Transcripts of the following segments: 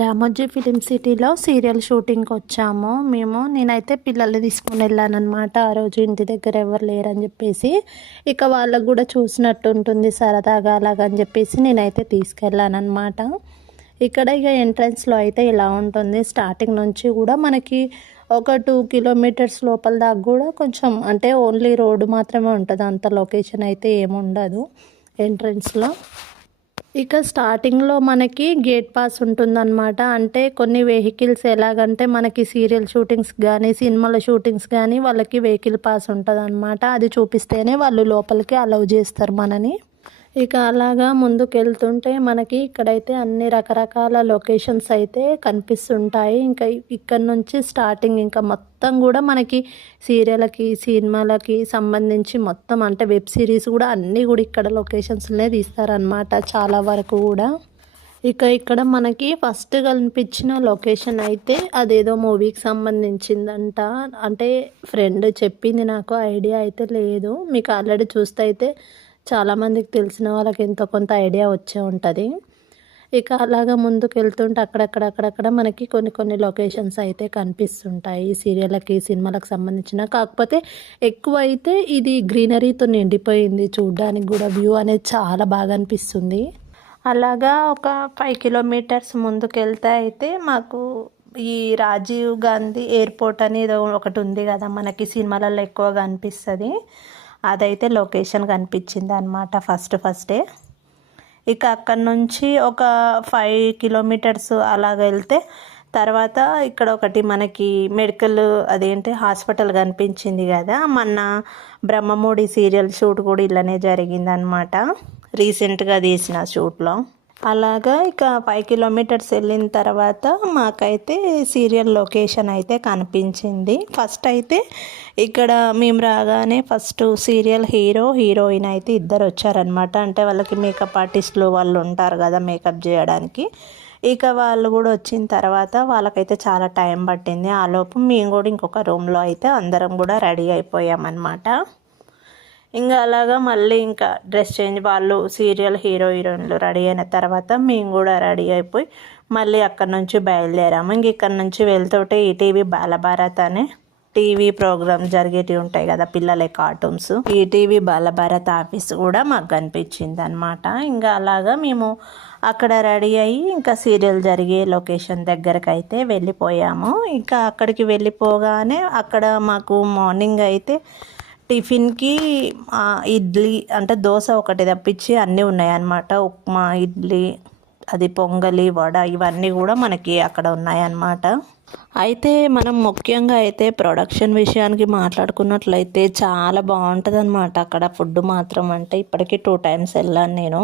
Ramoji film సిటీలో serial షూటింగ్కి వచ్చాము నేనైతే పిల్లల్ని తీసుకుని వెళ్ళానమాట. ఆ రోజు ఇంటి దగ్గర ఎవరు లేరని చెప్పేసి, ఇక వాళ్ళకు కూడా చూసినట్టు ఉంటుంది సరదాగా అలాగని చెప్పేసి నేనైతే తీసుకెళ్ళానమాట. ఇక్కడ ఇక ఎంట్రన్స్లో అయితే ఇలా ఉంటుంది. స్టార్టింగ్ నుంచి కూడా మనకి ఒక 2 కిలోమీటర్స్ లోపల దాకా కూడా కొంచెం అంటే ఓన్లీ రోడ్డు మాత్రమే ఉంటుంది, అంత లొకేషన్ అయితే ఏముండదు ఎంట్రన్స్లో. ఇక స్టార్టింగ్లో మనకి గేట్ పాస్ ఉంటుందన్నమాట. అంటే కొన్ని వెహికల్స్ ఎలాగంటే మనకి సీరియల్ షూటింగ్స్ కానీ సినిమాల షూటింగ్స్ కానీ వాళ్ళకి వెహికల్ పాస్ ఉంటుందన్నమాట. అది చూపిస్తేనే వాళ్ళు లోపలికి అలౌ చేస్తారు మనని. ఇక అలాగా ముందుకు వెళ్తుంటే మనకి ఇక్కడైతే అన్ని రకరకాల లొకేషన్స్ అయితే కనిపిస్తుంటాయి. ఇంకా ఇక్కడ నుంచి స్టార్టింగ్ ఇంకా మొత్తం కూడా మనకి సీరియల్కి సినిమాలకి సంబంధించి మొత్తం అంటే వెబ్ సిరీస్ కూడా అన్నీ కూడా ఇక్కడ లొకేషన్స్నే తీస్తారనమాట చాలా వరకు కూడా. ఇక ఇక్కడ మనకి ఫస్ట్ కనిపించిన లొకేషన్ అయితే అదేదో మూవీకి సంబంధించిందంట. అంటే ఫ్రెండ్ చెప్పింది, నాకు ఐడియా అయితే లేదు. మీకు ఆల్రెడీ చూస్తే అయితే చాలామందికి తెలిసిన వాళ్ళకి ఎంతో కొంత ఐడియా వచ్చే ఉంటుంది. ఇక అలాగా ముందుకు వెళ్తుంటే అక్కడక్కడ మనకి కొన్ని లొకేషన్స్ అయితే కనిపిస్తుంటాయి సీరియళ్ళకి సినిమాలకు సంబంధించిన. కాకపోతే ఎక్కువ అయితే ఇది గ్రీనరీతో నిండిపోయింది, చూడడానికి కూడా వ్యూ అనేది చాలా బాగా అనిపిస్తుంది. అలాగా ఒక 5 కిలోమీటర్స్ ముందుకు వెళ్తే అయితే మాకు ఈ రాజీవ్ గాంధీ ఎయిర్పోర్ట్ అనేది ఒకటి ఉంది కదా, మనకి సినిమాలలో ఎక్కువగా అనిపిస్తుంది. అదైతే లొకేషన్ కనిపించింది అనమాట ఫస్టే. ఇక అక్కడ నుంచి ఒక 5 కిలోమీటర్స్ అలాగ వెళ్తే తర్వాత ఇక్కడ ఒకటి మనకి మెడికల్ హాస్పిటల్ కనిపించింది కదా. మొన్న బ్రహ్మముడి సీరియల్ షూట్ కూడా ఇలానే జరిగిందనమాట, రీసెంట్గా తీసిన షూట్లో. అలాగా ఇక 5 కిలోమీటర్స్ వెళ్ళిన తర్వాత మాకైతే సీరియల్ లొకేషన్ అయితే కనిపించింది. ఫస్ట్ అయితే ఇక్కడ మేము రాగానే ఫస్ట్ సీరియల్ హీరోయిన్ అయితే ఇద్దరు వచ్చారనమాట. అంటే వాళ్ళకి మేకప్ ఆర్టిస్టులు వాళ్ళు ఉంటారు కదా మేకప్ చేయడానికి. ఇక వాళ్ళు కూడా వచ్చిన తర్వాత వాళ్ళకైతే చాలా టైం పట్టింది. ఆలోపు మేము కూడా ఇంకొక రూమ్లో అయితే అందరం కూడా రెడీ అయిపోయామన్నమాట. ఇంకా అలాగా మళ్ళీ ఇంకా డ్రెస్ చేంజ్, వాళ్ళు సీరియల్ హీరోయిన్లు రెడీ అయిన తర్వాత మేము కూడా రెడీ అయిపోయి మళ్ళీ అక్కడ నుంచి బయలుదేరాము. ఇంక ఇక్కడ నుంచి వెళ్తుంటే ఈటీవీ బాలభారత్ అనే టీవీ ప్రోగ్రామ్ జరిగేటివి ఉంటాయి కదా పిల్లలే కార్టూన్స్, ఈటీవీ బాలభారత్ ఆఫీస్ కూడా మాకు కనిపించింది అనమాట. ఇంకా అలాగా మేము అక్కడ రెడీ అయ్యి ఇంకా సీరియల్ జరిగే లొకేషన్ దగ్గరకు అయితే వెళ్ళిపోయాము. ఇంకా అక్కడికి వెళ్ళిపోగానే అక్కడ మాకు మార్నింగ్ అయితే టిఫిన్కి ఇడ్లీ అంటే దోశ ఒకటి తప్పించి అన్నీ ఉన్నాయన్నమాట. ఉప్మా, ఇడ్లీ, అది పొంగలి, వడ ఇవన్నీ కూడా మనకి అక్కడ ఉన్నాయన్నమాట. అయితే మనం ముఖ్యంగా అయితే ప్రొడక్షన్ విషయానికి మాట్లాడుకున్నట్లయితే చాలా బాగుంటుంది అనమాట అక్కడ ఫుడ్ మాత్రం. అంటే ఇప్పటికీ 2 టైమ్స్ వెళ్ళాను నేను.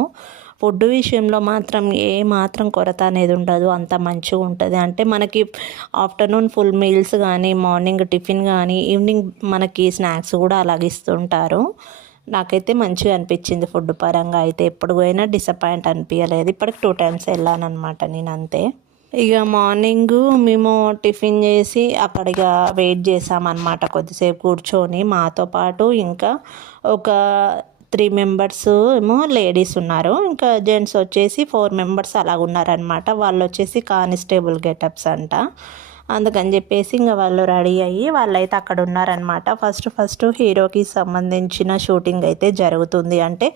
ఫుడ్ విషయంలో మాత్రం ఏ మాత్రం కొరత అనేది ఉండదు, అంత మంచిగా ఉంటుంది. అంటే మనకి ఆఫ్టర్నూన్ ఫుల్ మీల్స్ కానీ, మార్నింగ్ టిఫిన్ కానీ, ఈవినింగ్ మనకి స్నాక్స్ కూడా అలాగే ఇస్తుంటారు. నాకైతే మంచిగా అనిపించింది ఫుడ్ పరంగా అయితే. ఎప్పుడు పోయినా డిసప్పాయింట్ అనిపించలేదు. ఇప్పటికి 2 టైమ్స్ వెళ్ళాను అనమాట నేను అంతే. ఇక మార్నింగ్ మేము టిఫిన్ చేసి అక్కడిక వెయిట్ చేసామన్నమాట కొద్దిసేపు కూర్చొని. మాతో పాటు ఇంకా ఒక 3 మెంబర్స్ ఏమో లేడీస్ ఉన్నారు, ఇంకా జెంట్స్ వచ్చేసి 4 మెంబర్స్ అలాగ ఉన్నారనమాట. వాళ్ళు వచ్చేసి కానిస్టేబుల్ గెటప్స్ అంట. అందుకని చెప్పేసి ఇంకా వాళ్ళు రెడీ అయ్యి వాళ్ళైతే అక్కడ ఉన్నారనమాట. ఫస్ట్ హీరోకి సంబంధించిన షూటింగ్ అయితే జరుగుతుంది. అంటే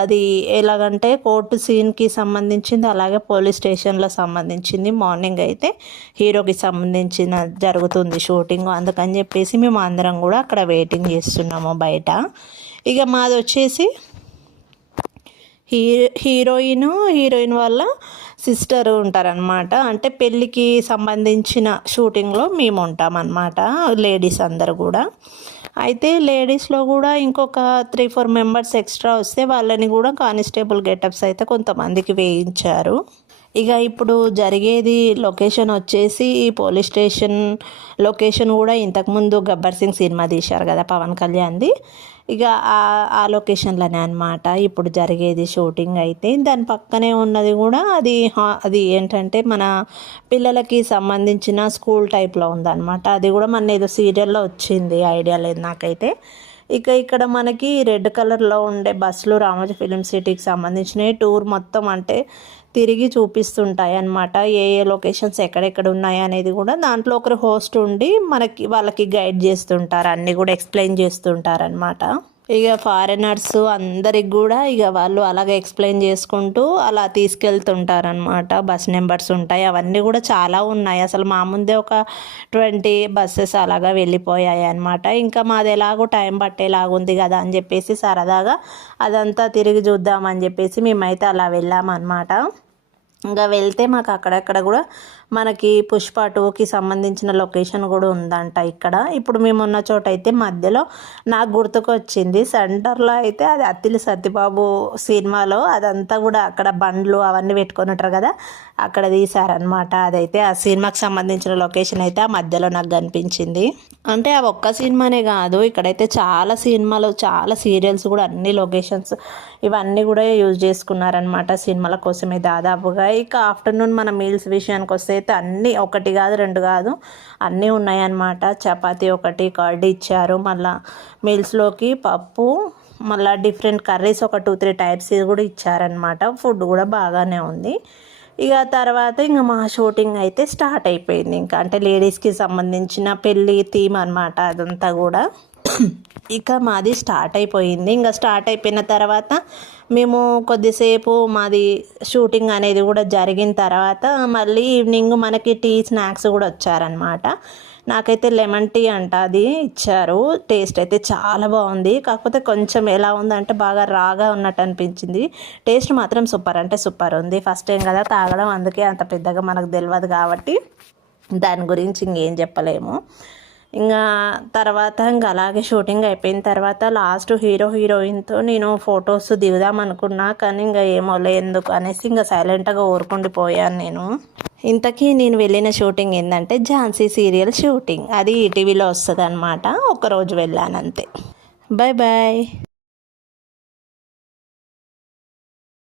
అది ఎలాగంటే కోర్టు సీన్కి సంబంధించింది, అలాగే పోలీస్ స్టేషన్లో సంబంధించింది. మార్నింగ్ అయితే హీరోకి సంబంధించిన జరుగుతుంది షూటింగ్. అందుకని చెప్పేసి మేము అందరం కూడా అక్కడ వెయిటింగ్ చేస్తున్నాము బయట. ఇక మాది వచ్చేసి హీరోయిన్ వాళ్ళ సిస్టర్ ఉంటారనమాట. అంటే పెళ్ళికి సంబంధించిన షూటింగ్లో మేము ఉంటామన్నమాట, లేడీస్ అందరు కూడా. అయితే లేడీస్లో కూడా ఇంకొక 3-4 మెంబర్స్ ఎక్స్ట్రా వస్తే వాళ్ళని కూడా కానిస్టేబుల్ గెటప్స్ అయితే కొంతమందికి వేయించారు. ఇక ఇప్పుడు జరిగేది లొకేషన్ వచ్చేసి పోలీస్ స్టేషన్ లొకేషన్ కూడా ఇంతకుముందు గబ్బర్ సింగ్ సినిమా తీశారు కదా పవన్ కళ్యాణ్ది, ఇక ఆ లొకేషన్లోనే అనమాట ఇప్పుడు జరిగేది షూటింగ్ అయితే. దాని పక్కనే ఉన్నది కూడా అది ఏంటంటే మన పిల్లలకి సంబంధించిన స్కూల్ టైప్లో ఉందన్నమాట. అది కూడా మన ఏదో సీరియల్లో వచ్చింది, ఐడియా లేదు నాకైతే. ఇక ఇక్కడ మనకి రెడ్ కలర్లో ఉండే బస్సులు రామోజీ ఫిలిం సిటీకి సంబంధించినవి. టూర్ మొత్తం అంటే తిరిగి చూపిస్తుంటాయి అన్నమాట. ఏ ఏ లొకేషన్స్ ఎక్కడెక్కడ ఉన్నాయి అనేది కూడా దాంట్లో ఒకరు హోస్ట్ ఉండి వాళ్ళకి గైడ్ చేస్తుంటారు, అన్నీ కూడా ఎక్స్ప్లెయిన్ చేస్తుంటారు అనమాట. ఇక ఫారినర్స్ అందరికి కూడా ఇక వాళ్ళు అలాగే ఎక్స్ప్లెయిన్ చేసుకుంటూ అలా తీసుకెళ్తుంటారనమాట. బస్ నెంబర్స్ ఉంటాయి, అవన్నీ కూడా చాలా ఉన్నాయి. అసలు మా ముందే ఒక 20 బస్సెస్ అలాగా వెళ్ళిపోయాయి అనమాట. ఇంకా మాది ఎలాగో టైం పట్టేలాగుంది కదా అని చెప్పేసి సరదాగా అదంతా తిరిగి చూద్దామని చెప్పేసి మేమైతే అలా వెళ్ళామన్నమాట. ఇంకా వెళ్తే మాకు అక్కడక్కడ కూడా మనకి పుష్ప 2కి సంబంధించిన లొకేషన్ కూడా ఉందంట ఇక్కడ. ఇప్పుడు మేము ఉన్న చోట అయితే మధ్యలో నాకు గుర్తుకొచ్చింది, సెంటర్లో అయితే అది అత్తిలి సత్యబాబు సినిమాలో అదంతా కూడా అక్కడ బండ్లు అవన్నీ పెట్టుకొని ఉంటారు కదా, అక్కడ తీశారనమాట. అదైతే ఆ సినిమాకి సంబంధించిన లొకేషన్ అయితే ఆ మధ్యలో నాకు కనిపించింది. అంటే ఆ ఒక్క సినిమానే కాదు, ఇక్కడైతే చాలా సినిమాలు, చాలా సీరియల్స్ కూడా అన్ని లొకేషన్స్ ఇవన్నీ కూడా యూజ్ చేసుకున్నారనమాట సినిమాల కోసమే దాదాపుగా. ఇక ఆఫ్టర్నూన్ మన మీల్స్ విషయానికి వస్తే అయితే అన్నీ, ఒకటి కాదు రెండు కాదు అన్నీ ఉన్నాయన్నమాట. చపాతీ ఒకటి, కర్డ్ ఇచ్చారు, మళ్ళీ మీల్స్లోకి పప్పు, మళ్ళీ డిఫరెంట్ కర్రీస్ ఒక 2-3 టైప్స్ కూడా ఇచ్చారనమాట. ఫుడ్ కూడా బాగానే ఉంది. ఇక తర్వాత ఇంకా మా షూటింగ్ అయితే స్టార్ట్ అయిపోయింది. ఇంకా అంటే లేడీస్కి సంబంధించిన పెళ్ళి థీమ్ అనమాట అదంతా కూడా. ఇక మాది స్టార్ట్ అయిపోయింది. ఇంకా స్టార్ట్ అయిపోయిన తర్వాత మేము కొద్దిసేపు మాది షూటింగ్ అనేది కూడా జరిగిన తర్వాత మళ్ళీ ఈవినింగ్ మనకి టీ స్నాక్స్ కూడా వచ్చారనమాట. నాకైతే లెమన్ టీ అంట అది ఇచ్చారు. టేస్ట్ అయితే చాలా బాగుంది. కాకపోతే కొంచెం ఎలా ఉందంటే బాగా రాగా ఉన్నట్టు అనిపించింది. టేస్ట్ మాత్రం సూపర్ అంటే సూపర్ ఉంది. ఫస్ట్ టైం కదా తాగడం, అందుకే అంత పెద్దగా మనకు తెలియదు కాబట్టి దాని గురించి ఇంకేం చెప్పలేము. ఇంకా తర్వాత ఇంకా అలాగే షూటింగ్ అయిపోయిన తర్వాత లాస్ట్ హీరోయిన్తో నేను ఫొటోస్ దిగుదాం అనుకున్నా, కానీ ఇంకా ఏమోలే ఎందుకు అనేసి ఇంకా సైలెంట్గా ఊరుకుండిపోయాను నేను. ఇంతకీ నేను వెళ్ళిన షూటింగ్ ఏంటంటే ఝాన్సీ సీరియల్ షూటింగ్. అది ఈటీవీలో వస్తుంది అనమాట. ఒకరోజు వెళ్ళాను అంతే. Bye bye.